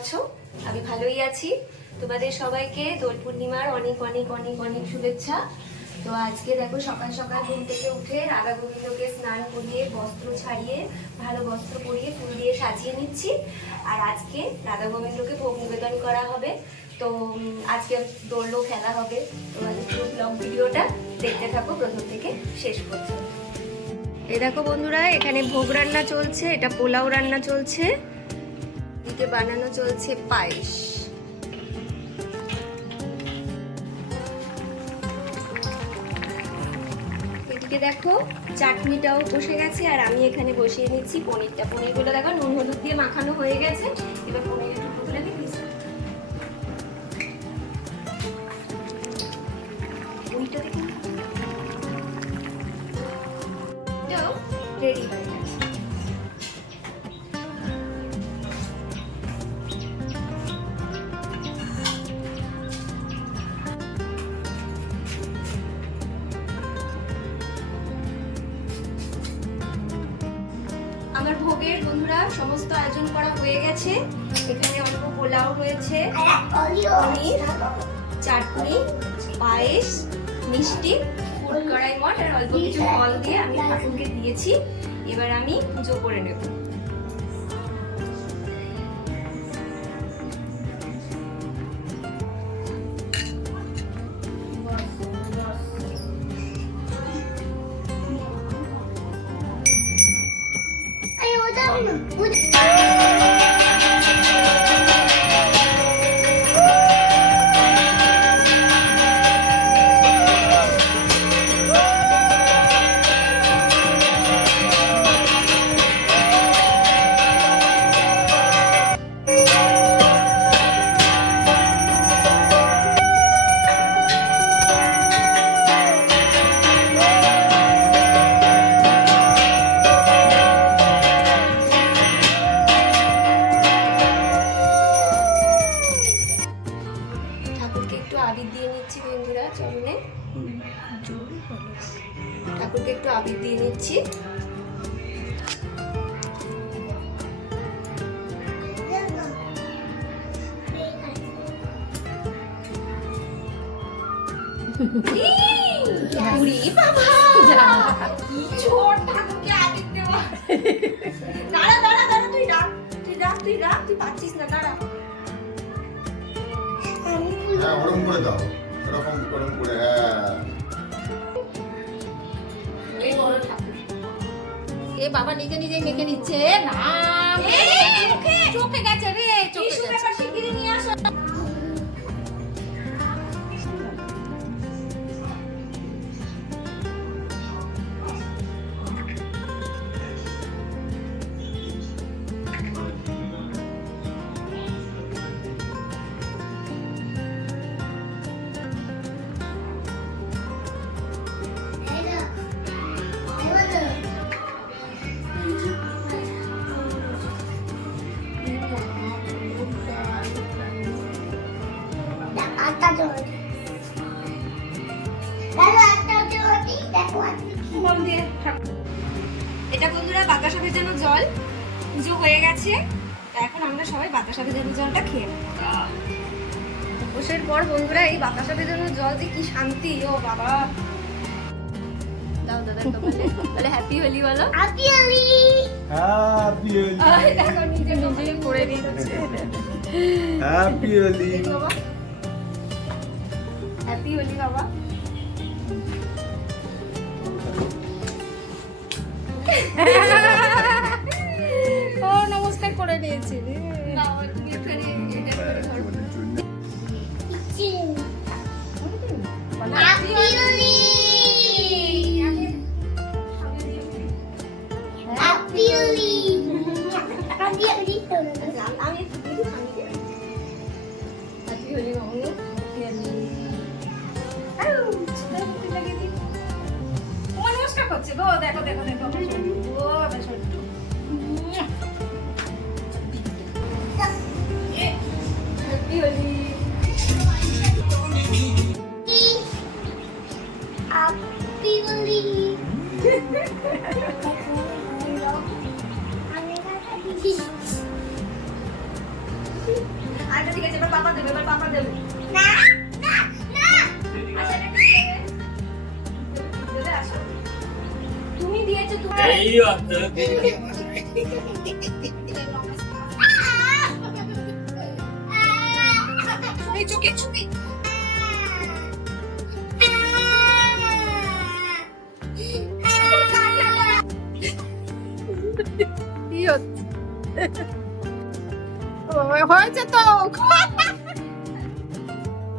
আছো? আমি ভালোই আছি। তোমাদের সবাইকে দোল পূর্ণিমার অনেক অনেক অনেক অনেক শুভেচ্ছা। তো আজকে দেখো সকাল সকাল ঘুম থেকে উঠে রাধা গোবিন্দকে স্নান করিয়ে বস্ত্র ছাড়িয়ে ভালো বস্ত্র পরিয়ে ফুল দিয়ে সাজিয়ে নিচ্ছি। আর আজকে রাধা গোবিন্দকে ভোগ নিবেদন করা হবে। তো আজকে দোলও খেলা হবে। তোমাদের পুরো ব্লগ ভিডিওটা দেখতে থাকো প্রথম থেকে শেষ পর্যন্ত। এই দেখো বন্ধুরা, এখানে ভোগ রান্না চলছে, এটা পোলাও রান্না চলছে, এদিকে বানানো চলছে পায়েস। এদিকে দেখো চাটনিটাও বসে গেছে, আর আমি এখানে বসিয়ে নিচ্ছি পনিরটা। পনিরগুলো দেখো নুন হলুদ দিয়ে মাখানো হয়ে গেছে। এবার পনিরের টুকরোগুলো আমি পিস রেডি হয়ে গেছে। আমার ভোগের বন্ধুরা সমস্ত আয়োজন করা হয়ে গেছে। এখানে অল্প পোলাও রয়েছে, পনির, চাটনি, পায়েস, মিষ্টি, ফুল কড়াই মট আর অল্প কিছু ফল দিয়ে আমি ঠাকুরকে দিয়েছি। এবার আমি পুজো করে নেব। আবির দিয়ে নিচ্ছি বন্ধুরা চরণে। ঠাকুরকে একটু আবির দিয়ে নিচ্ছি। দাঁড়া দাঁড়া দাঁড়া, তুই রাখ তুই রাখ তুই রাখ, তুই পাচ্ছিস না, দাঁড়া। ওরকম করে দাও, ওরকম ওরকম করে। এই বড় ঠাকুর এ বাবা নিজে নিজে মেখে নিচ্ছে না, চোখে গেছে রে, চোখে পেপার শিগগিরই নিয়ে আসো। এটা বন্ধুরা বাতাসা ভেজানো জল, পুজো হয়ে গেছে। এখন আমরা সবাই বাতাসা ভেজানো জলটা খেয়ে নেব। উপোসের পর বন্ধুরা এই বাতাসা ভেজানো জল যে কি শান্তি, ও বাবা। দাও দাদা বলে হ্যাপি হোলি বলো। Happy Holi, happy Holi. দেখো নিজে নিজে করে নিচ্ছে। হ্যাপি হোলি, হ্যাপি হোলি বাবা। ও নমস্কার করে নিয়েছি রে। তুমি এখানে এটা করে ধরো। হ্যাপি হোলি, হ্যাপি হোলি, আমি একটু দিদি ভাঙি। হ্যাপি হোলি বাবু, হ্যাপি হোলি। ও নমস্কার করছে গো, দেখো দেখো দেখো, ও আমার ছোট্ট। হ্যাপি হোলি। হ্যাপি হোলি। আমি ঠিক আছে, এবার পাপা দেবে, এবার পাপা দেবে। না না না আসো, এটা ঠিক দেবে। দেবে, আসো। তুমি দিয়েছো, তুমি এই চোখে চোখে কি হচ্ছে? ও বাবা, হয়েছে তো।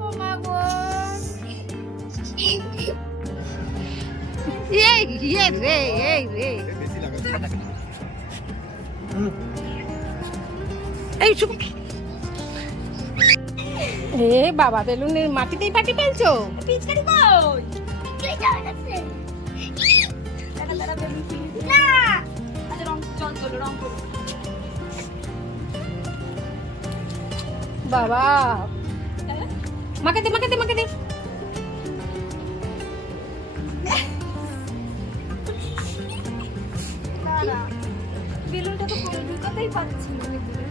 ও মা গো। এই রে, এই রে। এই চুপ। এ বাবা, বেলুনের মাটিতেই ফাটি ফেলছো? পিচকারি কই? তুই যাও দেখতে দাঁড়া, দাঁড়া, বেলুন কিনে দিই। না আচ্ছা, রং চল, চলো, রং করো। বাবা, মাকে দে, মাকে দে, মাকে দে। দাঁড়া, বেলুনটা তো পুরো ঢুকাতেই পারছি না ভিতরে।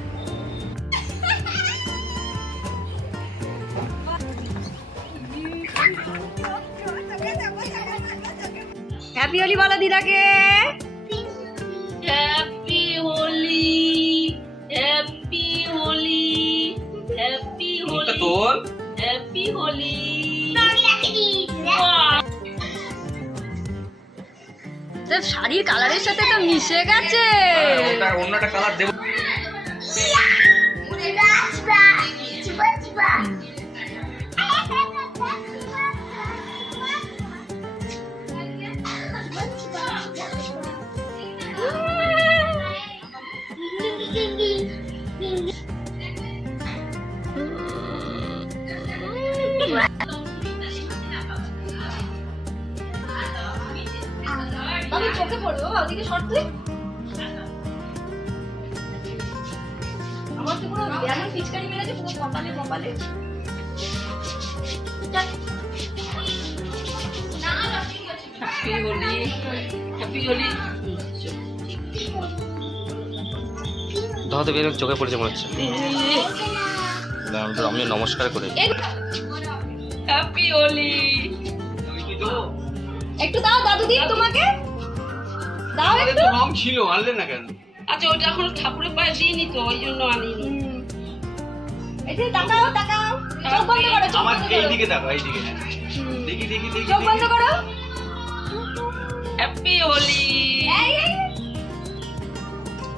হ্যাপি হোলি বলো দিদাকে। Happy Holi, happy Holi, happy Holi, তোর হ্যাপি হোলি। আমি রাখি দিই তোর শাড়ির কালারের সাথে তো মিশে গেছে। অন্য একটা কালার দেবো। রাজবা চিবা বাবু চোখে পড়বে, বাবা ওদিকে শর্ট তুই। আমার তো পুরো এমন পিচকারি মেরেছে, পুরো কপালে কপালে। Happy Holi, happy Holi. ধরতে বেরোন চোখে পড়েছে মনে হচ্ছে। আমি নমস্কার করে হ্যাপি হোলি। একটু দাও দাদু দি তোমাকে, দাও একটু। রং ছিল, আনলে না কেন? আচ্ছা, ওটা এখন ঠাকুরের পায়ে দিইনি তো, ওই জন্য আনিনি। এই যে তাকাও, তাকাও, চোখ বন্ধ করো, চোখ আমার বন্ধ এই করো। দিকে দেখো, এই দিকে। দেখি দেখি দেখি চোখ বন্ধ করো। হ্যাপি হোলি। এই, এই।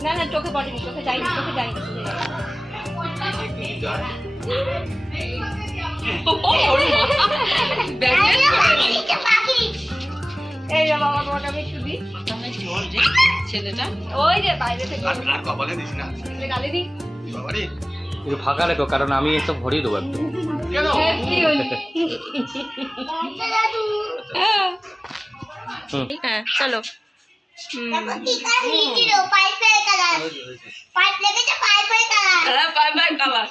না না, চোখে পড়েনি, চোখে যায়নি, চোখে যায়নি, চোখে যায়নি। এই যে বাবা, তোমাকে আমি একটু দিই। ছেলেটা ওই যে বাইরে থেকে আর কপালে দিস না গালে দিই। বাবারে একটু ফাঁকা রেখো, কারণ আমি এসব ভরিয়ে দেবো একটু। কেন? হ্যাপি হোলি। হ্যাঁ, চলো। পাইপের কালার পাইপ লেগেছে পাইপের কালার বাই বাই কালার।